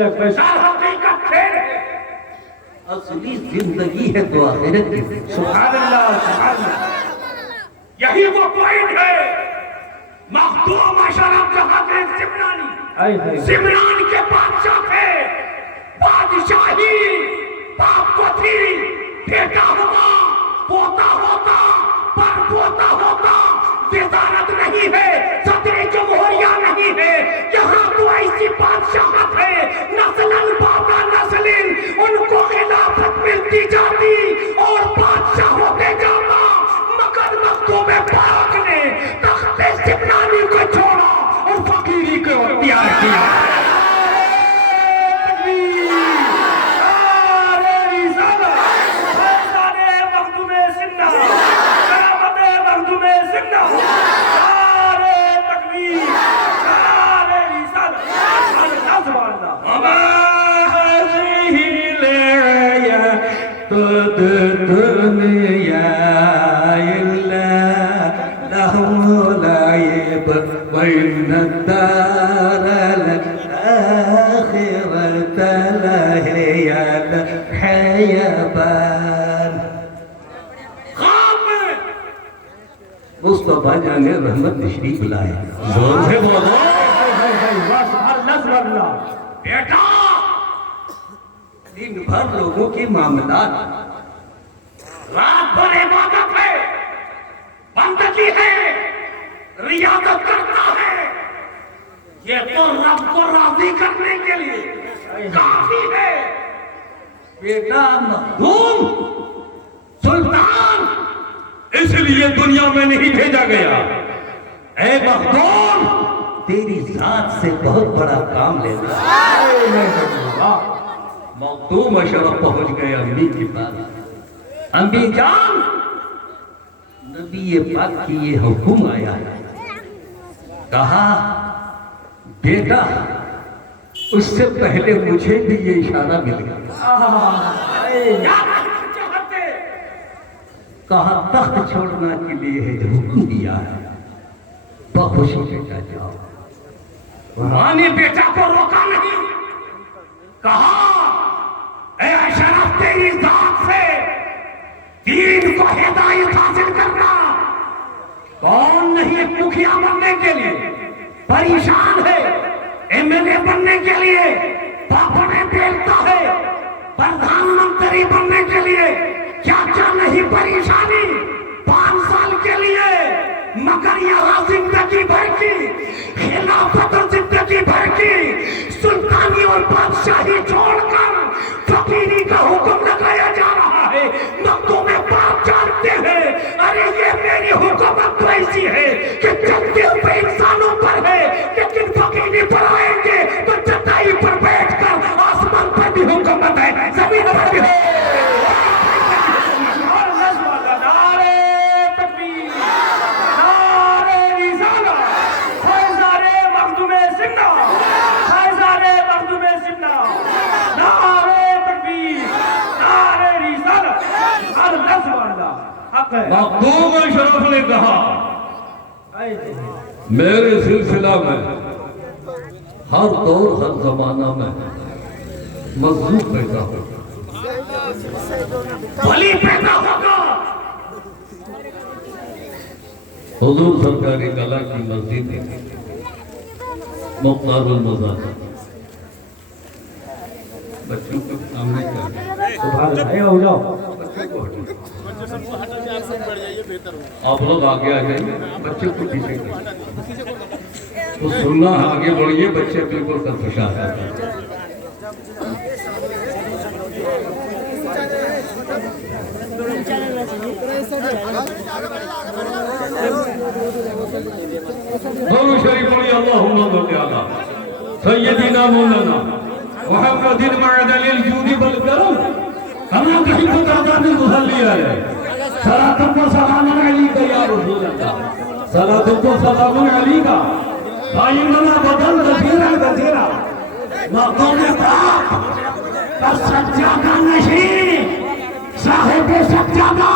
در حقیقت کھیل ہے، اصلی زندگی ہے تو آخرت کی۔ سبحان اللہ سبحان اللہ، یہی وہ پوائنٹ ہے۔ مخدوم اشرف جہاں سمرانی، سمران کے بادشاہ تھے، بادشاہی باپ کو تھی، بیٹا ہوگا پوتا ہوتا پر پوتا ہوتا، وزارت نہیں ہے، صدر جمہوریہ نہیں ہے، یہاں تو ایسی بادشاہت ہے، نسلن بابا نسلن ان کو خلافت ملتی جاتی اور بادشاہ ہوتے جاتا، مگر مخدوم پاک نے تخت سمرانی کو چھوڑا اور فقیری کو اختیار کیا۔ وَإِنَّ الدَّارَ الْآخِرَةَ لَهِيَ الْحَيَوَانُ۔ مصطفیٰ جان رحمت تشریف لائے، زور سے بولو۔ بیٹا دن بھر لوگوں کی معاملات، رات بھر عبادت ہے، بندگی ہے، ریاضت کرتا ہے، یہ تو رب کو راضی کرنے کے لیے کافی ہے۔ بیٹا مخدوم سلطان اس لیے دنیا میں نہیں بھیجا گیا، اے مخدوم تیری ذات سے بہت بڑا کام لینا۔ مخدوم اشرف پہنچ گئے امی کے پاس۔ امی جان، نبی پاک کی یہ حکم آیا ہے، کہا بیٹا اس سے پہلے مجھے بھی یہ اشارہ مل گیا، کہا تخت چھوڑنا کے لیے ہے حکم دیا ہے، بخوشی بیٹا جاؤ۔ ماں نے بیٹا کو روکا نہیں، کہا اے اشرف تیری ذات سے دین کو ہدایت حاصل کرنا، کون نہیں مکھیا بننے کے لیے پریشان ہے، ایم ایل اے بننے کے لیے پاپڑے بیلتا ہے، پردھان منتری بننے کے لیے کیا کیا نہیں پریشانی، 5 سال کے لیے، مگر یہاں زندگی بھر کی خلافت اور زندگی بھر کی سلطانی اور بادشاہی چھوڑ کر فقیری کا حکم لگایا جا رہا ہے۔ مخدوم پاک جانتے ہیں ارے یہ میری حکومت تو ایسی ہے کہ چلتے ہوئے انسانوں پر ہے، لیکن فقیری پر آئیں گے تو چٹائی پر بیٹھ کر آسمان پر بھی حکومت ہے، زمین پر بھی ہے۔ مخدوم اشرف نے کہا میرے سلسلہ میں ہر دور ہر زمانہ میں مظلوم پیدا ہوگا، ولی پیدا ہوگا۔ حضور سرکاری کلا کی مسجد مختار المزار، بچوں کو سامنے کیا آپ لوگ آگے آ جائیے، بچے کو پیچھے تو سننا آگے بڑھیے، بچے بالکل کنفیوژن آتا ہے۔ دونوں شریف پڑھی اللہم صلی علی سیدنا مولانا محمد معدن الجود والکرم کما تحب تعداد المصلی علیہ صلاة و سلام علیکہ یا رسول اللہ، صلاة و سلام علیکہ فإننا بدل کثیرا کثیرا۔ مخدوم پاک پر سجادہ نشین، صاحب سجادہ،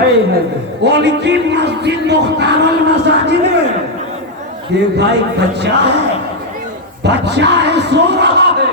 ان کی مسجد مختار المساجد ہے، یہ بھائی بچہ ہے، سو رہا ہے،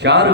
4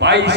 22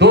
2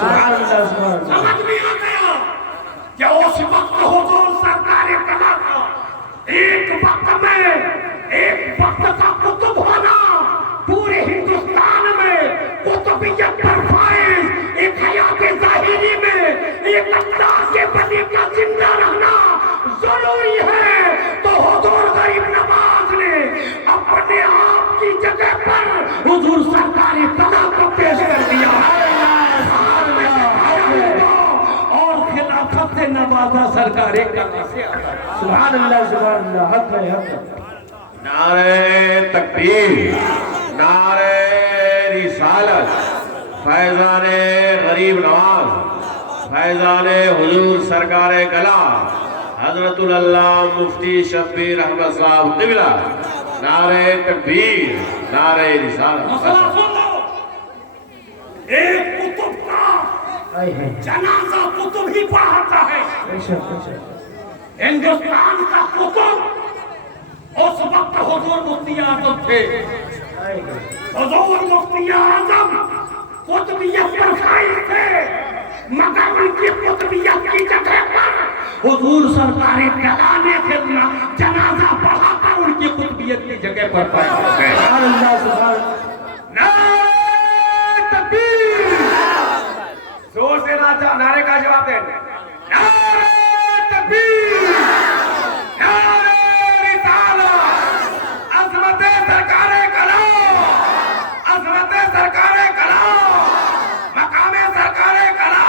سبحان اللہ سبحان اللہ. سمجھ نہیں آ گیا کہ اس وقت حضور سرکار کلا کا ایک وقت کا قطب ہونا پورے ہندوستان میں قطبیت پر فائز ایک حیات ظاہری میں ایک اللہ کے بندے کا زندہ رہنا ضروری ہے. تو حضور غریب نواز نے اپنے آپ کی جگہ پر حضور سرکار کلا کو پیش کر دیا اور خلافت سے نوازا سرکار کلا سے. سبحان اللہ سبحان اللہ. حق ہے حق ہے. نعرہ تکبیر، نعرہ رسالت، فیضان غریب نواز، فیضان حضور سرکار کلا حضرت اللہ مفتی شبیر احمد صاحب قبلہ. نعرہ تکبیر، نعرہ رسالت. مسئلہ سن لو. ایک قطب کا جنازہ قطب ہی پڑھاتا ہے. ہندوستان کا قطب اس وقت حضور مفتی اعظم تھے. حضور مفتی اعظم قطبیت پر فائز تھے مگر ان کی قطبیت کی جگہ پر حضور سرکار کلا نے جنازہ پڑھا کر ان کی قطبیت کی جگہ پر فائز تھے. سبحان اللہ سبحان اللہ. نعرہ تکبیر. زور سے نعرے کا جواب دیں. نعرہ تکبیر. نعرہ رسالت. عظمت سرکار کلا، عظمت سرکار کلا، مقام سرکار کلا،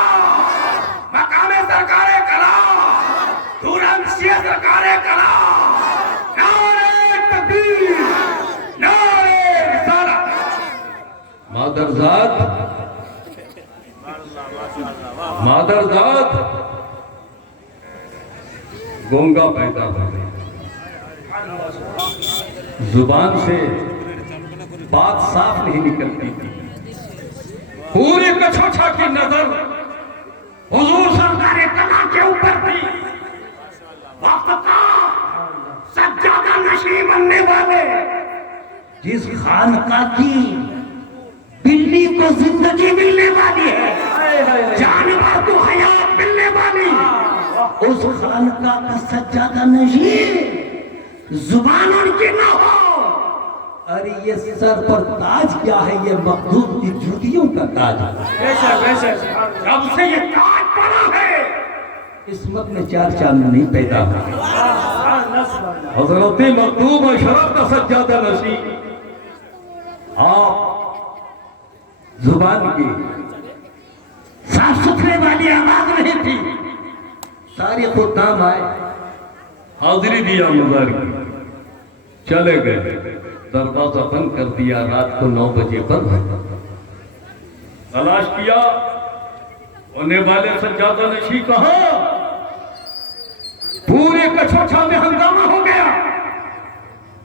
مقام سرکار کلا، دورانشی سرکار کلا. نعرہ تکبیر. نعرہ رسالت. مادرزاد گونگا پیدا ہو گئی. زبان سے بات صاف نہیں نکلتی تھی. پورے کچھوچا کی نظر حضور سرکار کلا کے اوپر تھی. وقت کا سجادہ نشین بننے والے جس خانقاہ کی بلی کو زندگی ملنے والی ہے، جانور کو حیات ملنے والی، اس خانقاہ کا سجادہ نشین زبان ان کی نہ ہو. ارے یہ سر پر تاج کیا ہے؟ یہ مخدوم کی جوتیوں کا تاج ہے. جب سے یہ تاج پڑا ہے قسمت میں چار چاند نہیں پیدا ہو. حضرت مخدوم اشرف کا سجادہ نشین آپ زبان کی صاف ستھرے والی آواز نہیں تھی. سارے خدام آئے، حاضری دیا مزار کی، چلے گئے. دروازہ بند کر دیا. رات کو 9 بجے پر تلاش کیا ہونے والے سجادہ نشین کہاں؟ پورے کچھوچا میں ہنگامہ ہو گیا.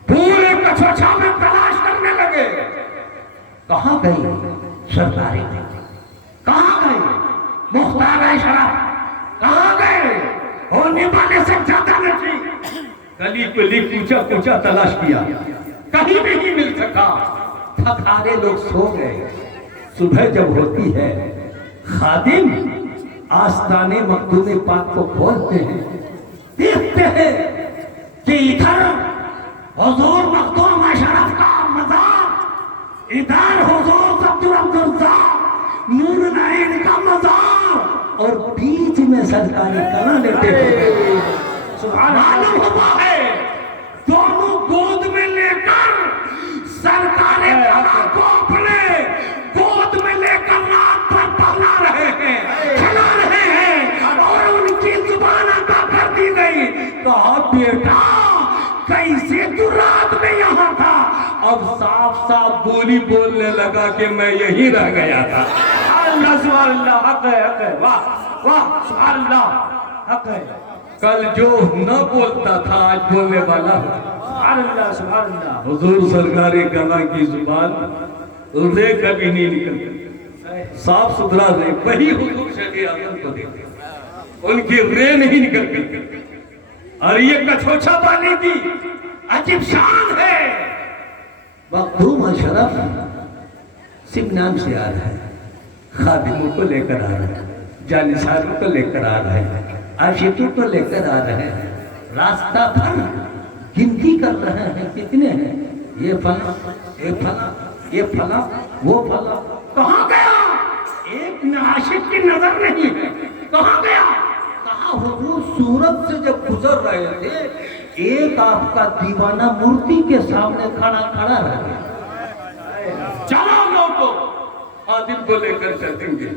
پورے کچھوچا میں تلاش کرنے لگے. کہاں گئی سرکاری؟ کہاں گئی مختار اشرف؟ کہاں گئے ہونے والے سجادہ نشین؟ گلی گلی کوچا کوچا تلاش کیا، کہیں بھی نہیں مل سکا. تھکارے لوگ سو گئے. صبح جب ہوتی ہے خادم آستانے مخدوم پاک کو کھولتے ہیں، دیکھتے ہیں کہ ادھر حضور مخدوم اشرف کا مزار، ادھر حضور عبدالرزاق نور العین کا مزار، اور بیچ میں سرکار کلا لیٹے ہوئے. معلوم ہوا ہے دونوں گود میں لے کر سرکار کلا کو اپنے گود میں لے کر رات پر پہلا رہے ہیں، کھلا رہے ہیں، اور ان کی زبان عطا کر دی گئی. کہا بیٹا کیسے تو رات میں یہاں تھا؟ اب صاف صاف بولی بولنے لگا کہ میں یہی رہ گیا تھا. اللہ سبحان اللہ. حق ہے حق ہے. واہ واہ سبحان اللہ. حق ہے. کل جو نہ بولتا تھا آج بولنے والا ہوں. سبحان اللہ سبحان اللہ. حضور سرکار کلا کی زبان رے کبھی نہیں نکلتی، صاف ستھرا رے. وہی حضور شیخ اعظم کو دیکھتے ان کی رے نہیں نکلتی. اور یہ کچھوچا والے کی عجیب شان ہے. مخدوم اشرف صرف نام سے آ رہا ہے. خادموں کو لے کر آ رہے ہیں، جانثاروں کو لے کر آ رہے ہیں، عاشقوں کو لے کر آ رہے ہیں، راستہ بھر گنتی کر رہے ہیں کتنے ہیں، یہ فلاں، یہ فلاں، یہ فلاں، وہ فلاں، کہاں گیا؟ ایک عاشق کی نظر نہیں ہے، کہاں گیا؟ کہا حضور سورت سے جب گزر رہے تھے ایک آپ کا دیوانہ مورتی کے سامنے کھڑا رہ گیا۔ چلا لوگوں خادم کو لے کر چلیں گے،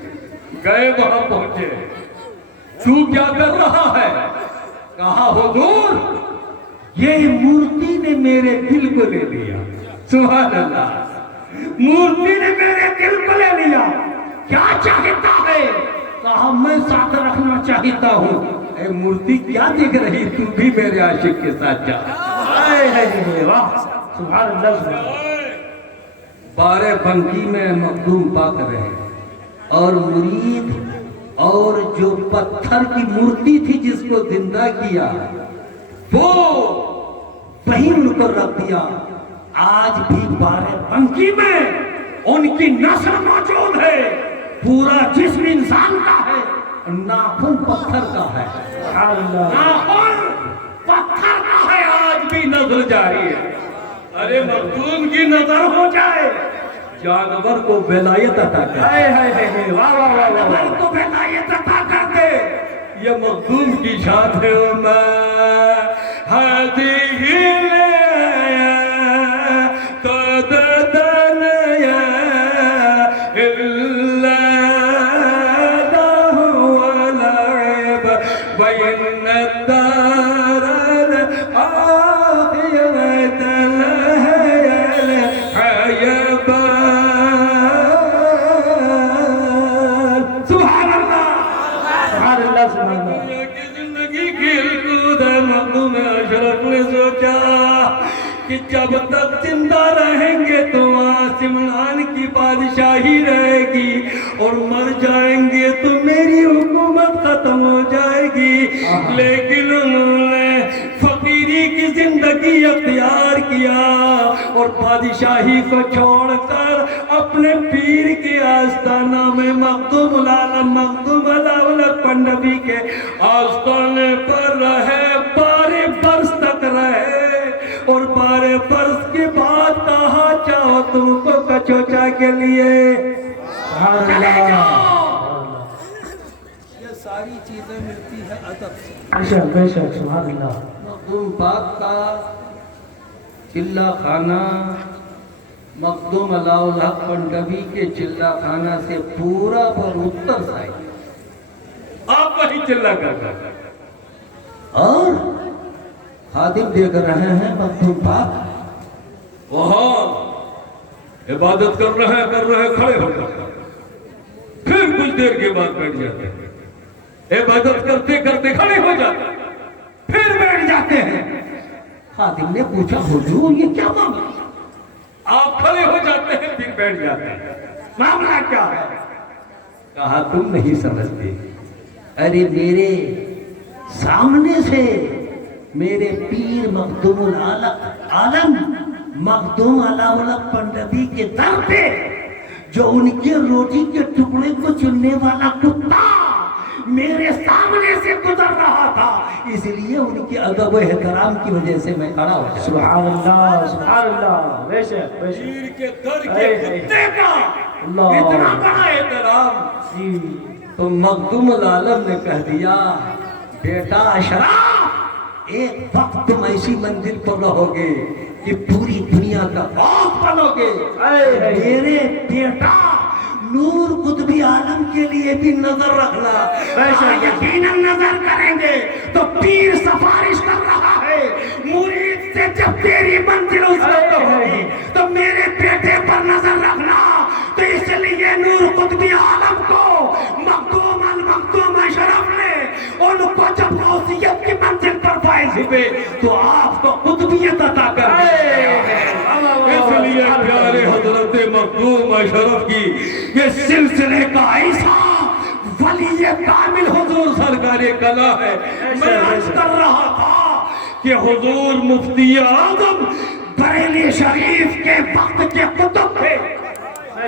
گئے وہاں پہنچے، تو کیا کر رہا ہے؟ کہا حضور یہ مورتی نے میرے دل کو لے لیا۔ سبحان اللہ، مورتی نے میرے دل کو لے لیا، کیا چاہتا ہے؟ کہا میں ساتھ رکھنا چاہتا ہوں۔ اے مورتی کیا دیکھ رہی، تو بھی میرے عاشق کے ساتھ جا۔ واہ سبحان اللہ سبحان اللہ۔ بارے بنکی میں مخدوم پاک رہے اور مرید اور جو پتھر کی مورتی تھی جس کو زندہ کیا وہ وہیں ان کو رکھ دیا۔ آج بھی بارے بنکی میں ان کی نسل موجود ہے، پورا جسم انسان کا ہے، ناخن پتھر کا ہے۔ سبحان اللہ، ناخن پتھر کا ہے، آج بھی نظر جاری ہے۔ ارے مخدوم کی نظر ہو جائے، جانور کو ولایت عطا کر، واہ واہ واہ واہ، بھائی کو ولایت عطا کر دے۔ یہ مخدوم کی شان ہے۔ کہ جب تک زندہ رہیں گے تو آسمان کی بادشاہی رہے گی، اور مر جائیں گے تو میری حکومت ختم ہو جائے گی۔ لیکن انہوں نے فقیری کی زندگی اختیار کیا اور بادشاہی کو چھوڑ کر اپنے پیر کے آستانہ میں مخدوم العالم مخدوم الاولق پنڈبی کے آستانے پر رہے، 12 برس تک رہے، اور 12 برس کے بعد کہا چاہو تم کو کچوچا کے لیے یہ ساری چیزیں ملتی ہے ادب سے۔ بے شک سبحان اللہ۔ مخدوم پاک کا چلہ خانہ مخدوم الاولق پنڈبی کے چلہ خانہ سے پورا پر اتر سائڈ آپ وہی چلا کرتا، اور خادم دیکھ رہے ہیں مخدوم پاک وہاں عبادت کر رہے کھڑے ہو کر، پھر کچھ دیر کے بعد بیٹھ جاتے ہیں، عبادت کرتے کرتے کھڑے ہو جاتے ہیں، پھر بیٹھ جاتے ہیں۔ خادم نے پوچھا حضور یہ کیا معاملہ؟ آپ کھڑے ہو جاتے ہیں پھر بیٹھ جاتے ہیں، معاملہ کیا ہے؟ کہا تم نہیں سمجھتے، ارے میرے سامنے سے میرے پیر مخدوم العالم مخدوم الاولق پنڈبی کے در پہ جو ان کے روٹی کے ٹکڑے کو چننے والا کتا میرے سامنے سے گزر رہا تھا، اس لیے ان کے ادب و احترام کی وجہ سے میں کھڑا ہو گیا۔ سبحان اللہ سبحان اللہ، بے شک بے شک۔ پیر کے در کے کتے کا اتنا بڑا احترام، جی تو مخدوم العالم نے کہہ دیا بیٹا اشراف، ایک وقت تم ایسی منزل پر رہو گے کہ پوری دنیا کا باپ بنو گے۔ میرے بیٹا نور قطبی عالم کے لیے بھی نظر رکھنا، یقیناً نظر کریں گے۔ تو پیر سفارش کر رہا ہے مرید سے، جب تیری منزل اس وقت ہوگی تو میرے بیٹے پر نظر رکھنا۔ تو اس لیے نور قطبی عالم کو مخدوم المخدوم اشرف نے ان کو جب غوثیت کی منزل پر فائز ہوئے تو آپ کو قطبیت عطا کر دی۔ اس لیے پیارے حضرت مخدوم اشرف کی یہ سلسلے کا ایسا ولی کامل حضور سرکار کلا ہے۔ میں عرض کر رہا تھا کہ حضور مفتی اعظم بریلی شریف کے وقت کے قطب تھے،